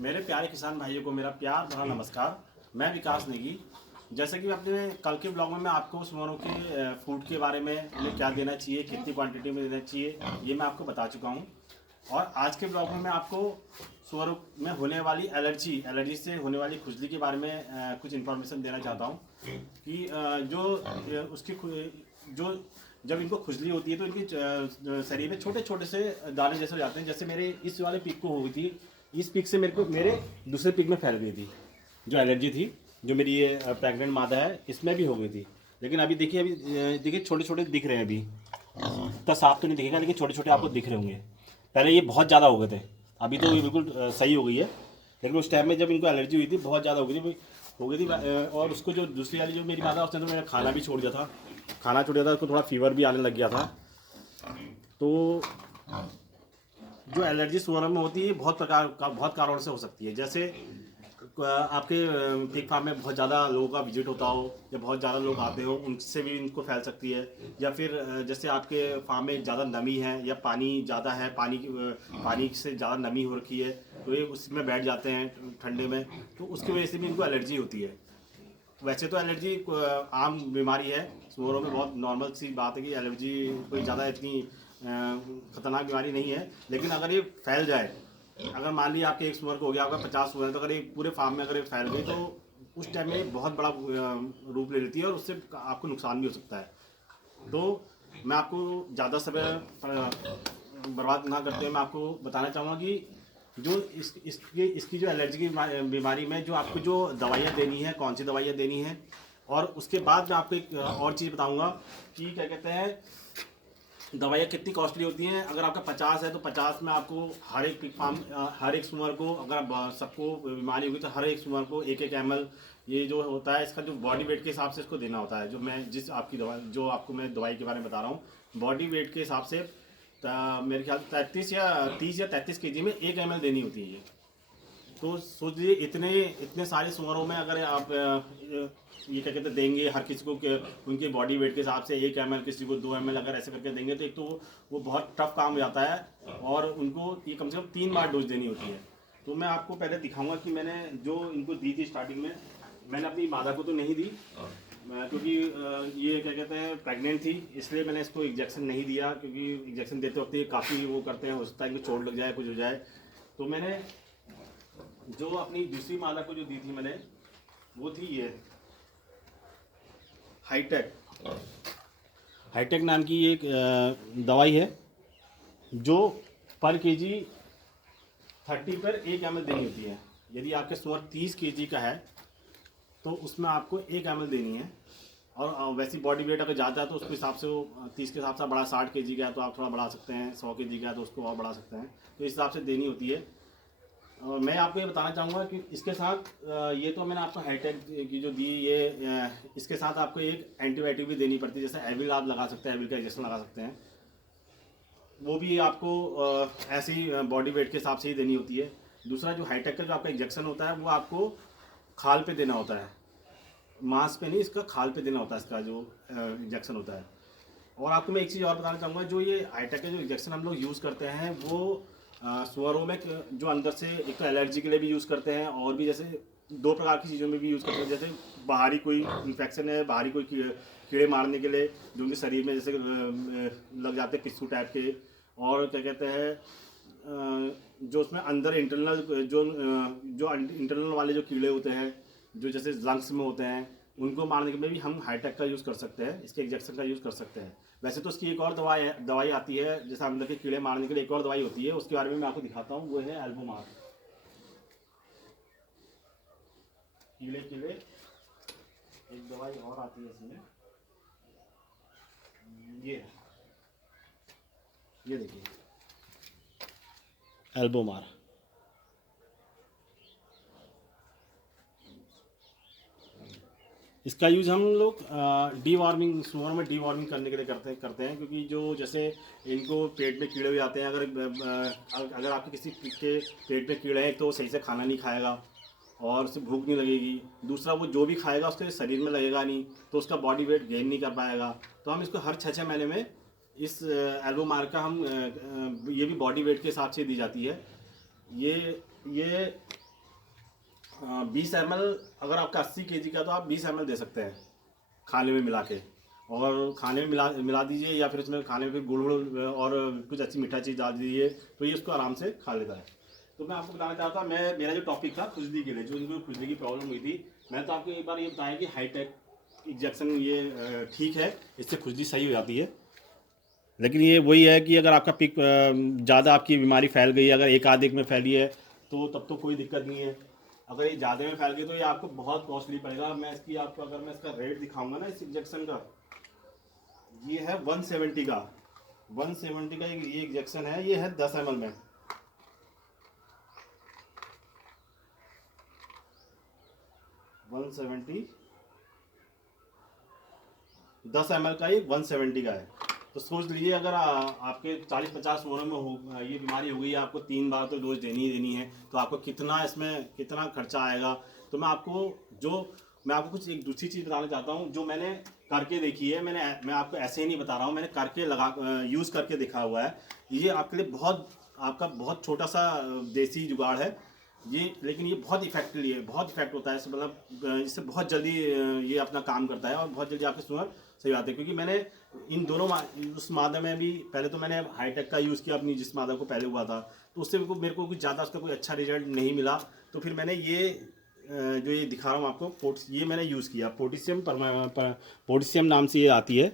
मेरे प्यारे किसान भाइयों को मेरा प्यार भरा नमस्कार। मैं विकास नेगी। जैसे कि अपने कल के ब्लॉग में मैं आपको सूअरों के फूड के बारे में उन्हें क्या देना चाहिए, कितनी क्वांटिटी में देना चाहिए, ये मैं आपको बता चुका हूँ। और आज के ब्लॉग में मैं आपको सूअरों में होने वाली एलर्जी से होने वाली खुजली के बारे में कुछ इन्फॉर्मेशन देना चाहता हूँ कि जो जब इनको खुजली होती है तो इनकी शरीर में छोटे छोटे से दाने जैसे हो जाते हैं। जैसे मेरे इस वाले पिक को हो गई थी, इस पिक से मेरे दूसरे पिक में फैल गई थी जो एलर्जी थी। जो मेरी ये प्रेग्नेंट मादा है इसमें भी हो गई थी। लेकिन अभी देखिए छोटे छोटे दिख रहे हैं। अभी इतना साफ तो नहीं दिखेगा लेकिन छोटे छोटे आपको दिख रहे होंगे। पहले ये बहुत ज़्यादा हो गए थे, अभी तो ये बिल्कुल सही हो गई है। लेकिन उस टाइम में जब इनको एलर्जी हुई थी बहुत ज़्यादा हो गई थी। और उसको जो दूसरी वाली जो मेरी माता उसने तो मैंने खाना भी छोड़ दिया था। उसको थोड़ा फीवर भी आने लग गया था। तो जो एलर्जी सुअर में होती है बहुत कारणों से हो सकती है। जैसे आपके पिग फार्म में बहुत ज़्यादा लोगों का विजिट होता हो या बहुत ज़्यादा लोग आते हो, उनसे भी इनको फैल सकती है। या फिर जैसे आपके फार्म में ज़्यादा नमी है या पानी ज़्यादा है, पानी से ज़्यादा नमी हो रखी है तो ये उसमें बैठ जाते हैं ठंडे में, तो उसकी वजह से भी इनको एलर्जी होती है। वैसे तो एलर्जी आम बीमारी है सूअरों में, बहुत नॉर्मल सी बात है कि एलर्जी कोई ज़्यादा इतनी खतरनाक बीमारी नहीं है। लेकिन अगर ये फैल जाए, अगर मान लीजिए आपके एक सूअर को हो गया, आपका 50 सूअर है, तो अगर ये पूरे फार्म में अगर ये फैल गई तो उस टाइम में बहुत बड़ा रूप ले लेती है और उससे आपको नुकसान भी हो सकता है। तो मैं आपको ज़्यादा समय बर्बाद ना करते हुए मैं आपको बताना चाहूँगा कि जो इसकी जो एलर्जी की बीमारी में जो आपको जो दवाइयाँ देनी है, कौन सी दवाइयाँ देनी है। और उसके बाद मैं आपको एक और चीज़ बताऊंगा कि क्या कहते हैं, दवाइयाँ कितनी कॉस्टली होती हैं। अगर आपका 50 है तो 50 में आपको हर एक पिग फार्म, हर एक सूअर को, अगर सबको बीमारी होगी तो हर एक सूअर को 1-1 ml ये जो होता है इसका जो बॉडी वेट के हिसाब से इसको देना होता है। जो मैं जिस आपकी दवा जो आपको मैं दवाई के बारे में बता रहा हूँ, बॉडी वेट के हिसाब से मेरे ख्याल 30 या 33 kg में 1 ml देनी होती है ये। तो सोच लीजिए इतने इतने सारे सूअरों में अगर आप ये क्या कहते हैं देंगे हर किसी को उनके बॉडी वेट के हिसाब से 1 ml, किसी को 2 ml अगर ऐसे करके देंगे तो एक तो वो बहुत टफ काम हो जाता है और उनको ये कम से कम 3 बार डोज देनी होती है। तो मैं आपको पहले दिखाऊंगा कि मैंने जो इनको दी थी स्टार्टिंग में, मैंने अपनी मादा को तो नहीं दी क्योंकि ये क्या कहते हैं प्रेग्नेंट थी, इसलिए मैंने इसको इंजेक्शन नहीं दिया। क्योंकि इंजेक्शन देते वक्त ये काफ़ी वो करते हैं, हो सकता है इनको चोट लग जाए, कुछ हो जाए। तो मैंने जो अपनी दूसरी मादा को जो दी थी मैंने, वो थी ये हाईटेक नाम की एक दवाई है जो पर केजी 30 पर 1 ml देनी होती है। यदि आपके सूअर 30 kg का है तो उसमें आपको 1 ml देनी है। और वैसी बॉडी वेट अगर ज़्यादा है तो उसके हिसाब से वो 30 के हिसाब से बड़ा, 60 kg का है तो आप थोड़ा बढ़ा सकते हैं, 100 kg का है तो उसको और बढ़ा सकते हैं। तो इस हिसाब से देनी होती है। मैं आपको ये बताना चाहूँगा कि इसके साथ ये तो मैंने आपको हाईटेक की जो दी ये, इसके साथ आपको एक एंटीबायोटिक भी देनी पड़ती है। जैसे एविल आप लगा सकते हैं, एविल का इंजेक्शन लगा सकते हैं। वो भी आपको ऐसी बॉडी वेट के हिसाब से ही देनी होती है। दूसरा जो हाईटेक का जो आपका इंजेक्शन होता है वो आपको खाल पे देना होता है, मांस पे नहीं, इसका खाल पे देना होता है इसका जो इंजेक्शन होता है। और आपको मैं एक चीज़ और बताना चाहूँगा, जो ये हाईटेक के जो इंजेक्शन हम लोग यूज़ करते हैं वो सूअरों में जो अंदर से एक तो एलर्जी के लिए भी यूज़ करते हैं और भी जैसे 2 प्रकार की चीज़ों में भी यूज़ करते हैं। जैसे बाहरी कोई इन्फेक्शन है, बाहरी कोई कीड़े मारने के लिए जो उनके शरीर में जैसे लग जाते हैं पिस्सू टाइप के। और क्या कहते हैं जो उसमें अंदर इंटरनल जो इंटरनल वाले जो कीड़े होते हैं जो जैसे लंग्स में होते हैं, उनको मारने के लिए भी हम हाईटेक का यूज़ कर सकते हैं, इसके इंजेक्शन का यूज़ कर सकते हैं। वैसे तो इसकी एक और दवाई आती है जैसे अंदर के कीड़े मारने के लिए, एक और दवाई होती है, उसके बारे में मैं आपको दिखाता हूँ। वो है एल्बोमार। कीड़े के लिए एक दवाई और आती है इसमें, ये देखिए एल्बोमार। इसका यूज़ हम लोग डीवार्मिंग, सूअर में डीवार्मिंग करने के लिए करते हैं। क्योंकि जो जैसे इनको पेट में कीड़े हो जाते हैं, अगर आपके किसी के पेट में कीड़े हैं तो सही से खाना नहीं खाएगा और उसे भूख नहीं लगेगी। दूसरा वो जो भी खाएगा उसके शरीर में लगेगा नहीं तो उसका बॉडी वेट गेन नहीं कर पाएगा। तो हम इसको हर 6-6 महीने में इस एल्बोमार का ये भी बॉडी वेट के हिसाब से दी जाती है। ये 20 ml, अगर आपका 80 kg का तो आप 20 ml दे सकते हैं खाने में मिला के। और खाने में मिला दीजिए, या फिर उसमें खाने में फिर गुड़ और कुछ अच्छी मीठा चीज़ डाल दीजिए, तो ये उसको आराम से खा लेता है। तो मैं आपको बताना चाहता, मैं मेरा जो टॉपिक था खुजली के लिए, जो इनको खुजली की प्रॉब्लम हुई थी, मैं तो आपको एक बार ये बताया कि हाईटेक इंजेक्शन ये ठीक है, इससे खुजली सही हो जाती है। लेकिन ये वही है कि अगर आपका पिक ज़्यादा आपकी बीमारी फैल गई है, अगर एक आध एक में फैली है तो तब तो कोई दिक्कत नहीं है। अगर ये ज़्यादा में फैल गई तो ये आपको बहुत कॉस्टली पड़ेगा। मैं इसकी आपको अगर मैं इसका रेट दिखाऊंगा ना इस इंजेक्शन का, ये है 170 का। 170 का ये इंजेक्शन है, ये है 10 ml में। 170 10 ml का ये 170 का है। तो सोच लीजिए अगर आपके 40-50 ओवर में हो ये बीमारी हो गई है, आपको 3 बार तो डोज देनी ही देनी है, तो आपको कितना खर्चा आएगा। तो मैं आपको कुछ एक दूसरी चीज़ बताना चाहता हूँ जो मैंने करके देखी है। मैं आपको ऐसे ही नहीं बता रहा हूँ, मैंने करके यूज़ करके देखा हुआ है। ये आपके लिए बहुत छोटा सा देसी जुगाड़ है ये, लेकिन ये बहुत इफेक्टिव है, बहुत इफेक्ट होता है इससे, मतलब इससे बहुत जल्दी ये अपना काम करता है और बहुत जल्दी आपके सुअर सही बात है। क्योंकि मैंने इन दोनों उस मादा में भी पहले तो मैंने हाईटेक का यूज़ किया अपनी जिस मादा को पहले हुआ था, तो उससे मेरे को कुछ ज़्यादा उसका कोई अच्छा रिजल्ट नहीं मिला। तो फिर मैंने ये जो ये दिखा रहा हूँ आपको, ये मैंने यूज़ किया। पोटेशियम नाम से ये आती है,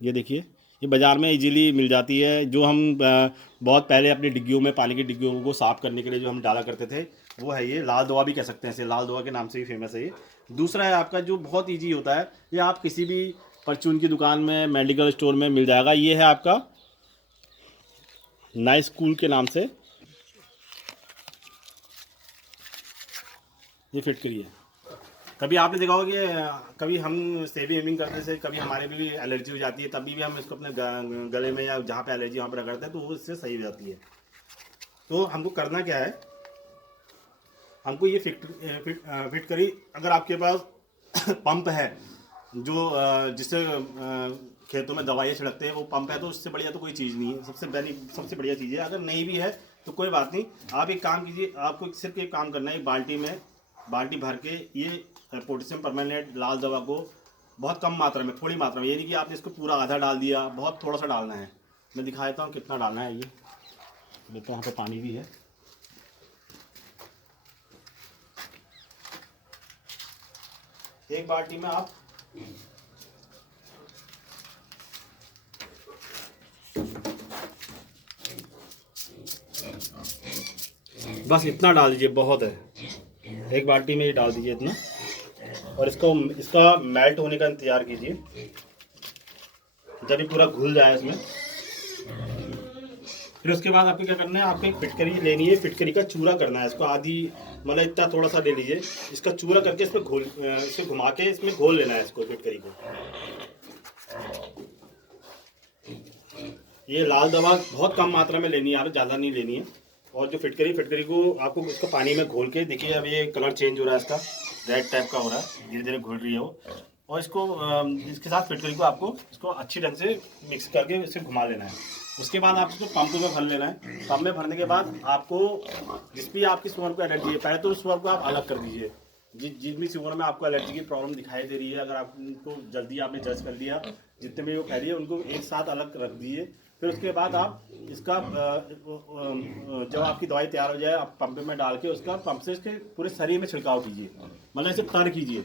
ये देखिए, ये बाज़ार में इजीली मिल जाती है। जो हम बहुत पहले अपनी डिग्गियों में, पानी की डिग्गियों को साफ़ करने के लिए जो हम डाला करते थे, वो है ये। लाल दवा भी कह सकते हैं इसे, लाल दवा के नाम से भी फेमस है ये। दूसरा है आपका जो बहुत ईजी होता है, ये आप किसी भी परचून की दुकान में, मेडिकल स्टोर में मिल जाएगा। ये है आपका नाइस कूल के नाम से, ये फिट करिए। कभी आपने देखा होगा कि कभी हम सेविंग वेविंग करने से कभी हमारे भी एलर्जी हो जाती है, तभी भी हम इसको अपने गले में या जहाँ पे एलर्जी वहाँ पर रगड़ते हैं, तो वो इससे सही हो जाती है। तो हमको करना क्या है, हमको ये फिट करी। अगर आपके पास पंप है जो जिससे खेतों में दवाइयाँ छिड़कते हैं, वो पंप है, तो उससे बढ़िया तो कोई चीज़ नहीं है, सबसे बढ़िया चीज़ है। अगर नहीं भी है तो कोई बात नहीं, आप एक काम कीजिए, आपको सिर्फ एक काम करना है, बाल्टी भर के ये पोटेशियम परमानेंट लाल दवा को बहुत कम मात्रा में, थोड़ी मात्रा में, ये नहीं कि आपने इसको पूरा आधा डाल दिया, बहुत थोड़ा सा डालना है। मैं दिखा देता हूँ कितना डालना है। ये देखो यहाँ पे पानी भी है। एक बाल्टी में आप बस इतना डाल दीजिए, बहुत है। एक बाल्टी में ये डाल दीजिए इतना, और इसका मेल्ट होने का इंतज़ार कीजिए। जब ये पूरा घुल जाए इसमें, फिर उसके बाद आपको क्या करना है, आपको एक फिटकरी लेनी है, फिटकरी का चूरा करना है। इसको आधी, मतलब इतना थोड़ा सा ले लीजिए, इसका चूरा करके इसे घुमा के इसमें घोल लेना है इसको, फिटकरी को। ये लाल दवा बहुत कम मात्रा में लेनी है, आप ज़्यादा नहीं लेनी है। और जो फिटकरी को आपको इसको पानी में घोल के, देखिए अब ये कलर चेंज हो रहा है, इसका रेड टाइप का हो रहा है, धीरे धीरे घुल रही है वो। और इसको इसके साथ फिटकरी को आपको इसको अच्छी ढंग से मिक्स करके इसे घुमा लेना है। उसके बाद आप इसको पंप में भर लेना है। पंप में भरने के बाद आपको जिस भी आपकी सुअर को एलर्जी है, पहले तो उस सुअर को आप अलग कर दीजिए। जिस भी सुअर में आपको एलर्जी की प्रॉब्लम दिखाई दे रही है, अगर आप उनको जल्दी आपने जज कर लिया, जितने भी वो फैली है उनको एक साथ अलग रख दीजिए। फिर उसके बाद आप इसका जब आपकी दवाई तैयार हो जाए, आप पंप में डाल के उसका पंप से इसके पूरे शरीर में छिड़काव कीजिए, मतलब इसे तर कीजिए।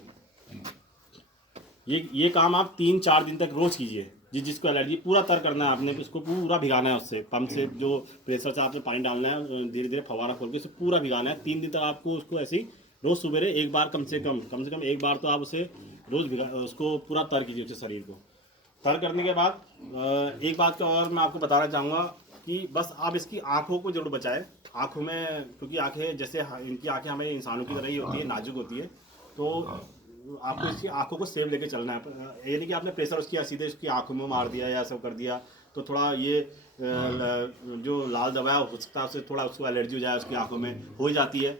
ये काम आप 3-4 दिन तक रोज़ कीजिए। जिसको एलर्जी, पूरा तर करना है आपने, इसको पूरा भिगाना है। उससे पंप से जो प्रेशर से आपने पानी डालना है, धीरे धीरे फवारा खोल के उसे पूरा भिगाना है। 3 दिन तक आपको उसको ऐसे ही रोज़ सुबह एक बार कम से कम एक बार तो आप उसे रोज़ उसको पूरा तर कीजिए उससे शरीर को। तर करने के बाद एक बात का और मैं आपको बताना चाहूँगा कि बस आप इसकी आँखों को जरूर बचाएं। आँखों में, क्योंकि आँखें जैसे इनकी आँखें हमें इंसानों की तरह ही होती है, नाजुक होती है, तो आपको इसकी आँखों को सेफ लेके चलना है। ये नहीं कि आपने प्रेशर उसकी सीधे उसकी आँखों में मार दिया या सब कर दिया, तो थोड़ा ये जो लाल दवा हो सकता है उससे थोड़ा उसको एलर्जी हो जाए, उसकी आँखों में हो जाती है।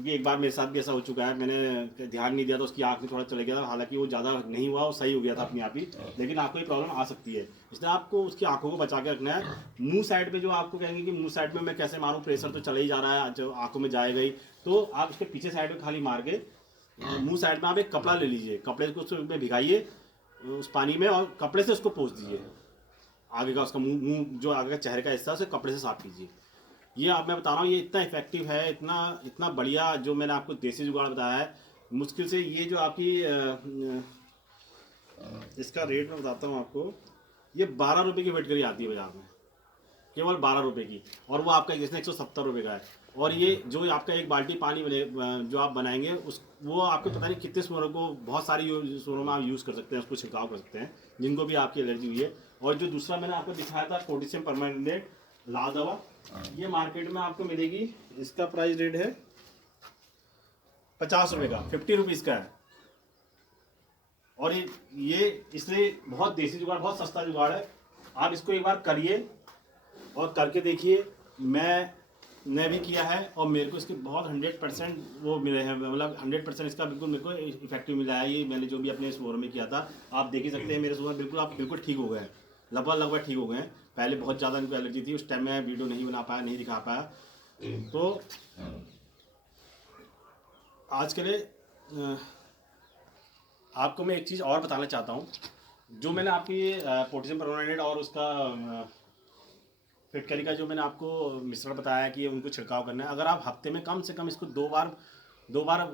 क्योंकि एक बार मेरे साथ भी ऐसा हो चुका है, मैंने ध्यान नहीं दिया तो उसकी आँख में थोड़ा चला गया था, हालांकि वो ज़्यादा नहीं हुआ, वो सही हो गया था अपने आप ही, लेकिन आपको ये प्रॉब्लम आ सकती है। इसलिए आपको उसकी आंखों को बचा के रखना है। मुंह साइड पे जो आपको कहेंगे कि मुंह साइड में मैं कैसे मारूं, प्रेशर तो चला ही जा रहा है, जो आंखों में जाएगा ही, तो आप उसके पीछे साइड में खाली मार के मुंह साइड में आप एक कपड़ा ले लीजिए, कपड़े को उसमें भिगाइए उस पानी में और कपड़े से उसको पोंछ दीजिए। आगे का उसका मुंह जो आगे का चेहरे का हिस्सा है उसे कपड़े से साफ कीजिए। ये आप मैं बता रहा हूँ, ये इतना इफेक्टिव है, इतना इतना बढ़िया जो मैंने आपको देसी जुगाड़ बताया है। मुश्किल से ये जो आपकी इसका रेट मैं बताता हूँ आपको, ये 12 रुपये की वेट करी आती है बाजार में, केवल 12 रुपये की, और वो आपका इसमें 170 रुपये का है। और ये जो आपका एक बाल्टी पानी बने जो आप बनाएंगे उस वो आपको पता नहीं कितने सूरों को, बहुत सारी सूरों में आप यूज़ कर सकते हैं, उसको छिड़काव कर सकते हैं जिनको भी आपकी एलर्जी हुई है। और जो दूसरा मैंने आपको दिखाया था पोटेशियम परमानेंट लाल दवा, ये मार्केट में आपको मिलेगी, इसका प्राइस रेट है 50 रुपये का, 50 रुपीज़ का है। और ये इसलिए बहुत देसी जुगाड़, बहुत सस्ता जुगाड़ है। आप इसको एक बार करिए और करके देखिए। मैंने भी किया है और मेरे को इसके बहुत 100% वो मिले हैं, मतलब 100% इसका बिल्कुल मेरे को इफेक्टिव मिला है। ये मैंने जो भी अपने शोर में किया था, आप देख ही सकते हैं मेरे शोर बिल्कुल, आप बिल्कुल ठीक हो गए हैं, लगभग ठीक हो गए हैं। पहले बहुत ज़्यादा इनको एलर्जी थी, उस टाइम मैं वीडियो नहीं बना पाया, नहीं दिखा पाया। तो आज के लिए आपको मैं एक चीज़ और बताना चाहता हूँ। जो मैंने आपकी पोटेशियम परमानेंट और उसका फिटकरी का जो मैंने आपको मिश्रण बताया कि उनको छिड़काव करना है, अगर आप हफ्ते में कम से कम इसको दो बार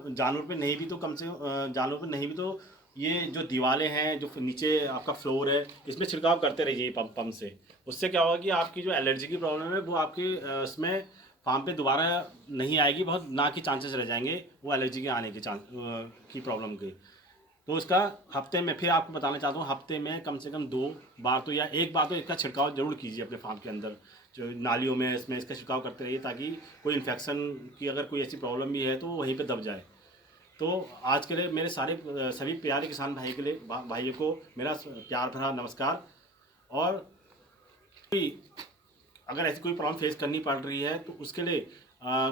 जानवर पे नहीं भी तो कम से जानवर पे नहीं भी तो ये जो दीवारें हैं, जो नीचे आपका फ्लोर है, इसमें छिड़काव करते रहिए पंप से। उससे क्या होगा कि आपकी जो एलर्जी की प्रॉब्लम है वो आपके इसमें फार्म पे दोबारा नहीं आएगी, बहुत ना के चांसेस रह जाएंगे वो एलर्जी के आने के की प्रॉब्लम के। तो उसका हफ्ते में, फिर आपको बताना चाहता हूँ, हफ्ते में कम से कम 2 बार तो या 1 बार तो इसका छिड़काव जरूर कीजिए अपने फार्म के अंदर, जो नालियों में इसमें इसका छिड़काव करते रहिए, ताकि कोई इन्फेक्शन की अगर कोई ऐसी प्रॉब्लम भी है तो वहीं पे दब जाए। तो आज के लिए मेरे सारे सभी प्यारे किसान भाई के लिए भाइयों को मेरा प्यार भरा नमस्कार। और अगर ऐसी कोई प्रॉब्लम फेस करनी पड़ रही है तो उसके लिए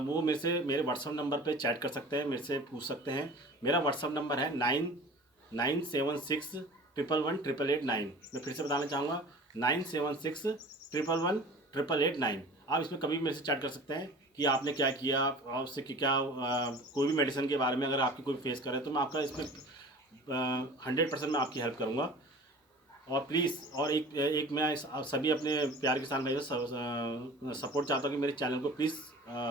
वो मेरे से मेरे व्हाट्सअप नंबर पे चैट कर सकते हैं, मेरे से पूछ सकते हैं। मेरा व्हाट्सअप नंबर है 9761118889। मैं फिर से बताना चाहूँगा 9761118889। आप इसमें कभी भी मेरे से चैट कर सकते हैं कि आपने क्या किया और उससे क्या कोई भी मेडिसिन के बारे में अगर आपकी कोई फेस करे तो मैं आपका इसमें 100% मैं आपकी हेल्प करूँगा। और प्लीज़, और एक मैं सभी अपने प्यार किसान भाई से सपोर्ट चाहता हूँ कि मेरे चैनल को प्लीज़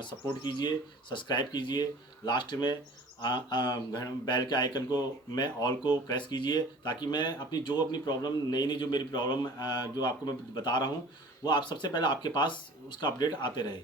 सपोर्ट कीजिए, सब्सक्राइब कीजिए। लास्ट में बेल के आइकन को मैं ऑल को प्रेस कीजिए, ताकि मैं अपनी प्रॉब्लम नई जो मेरी प्रॉब्लम जो आपको मैं बता रहा हूँ वो आप सबसे पहले आपके पास उसका अपडेट आते रहे।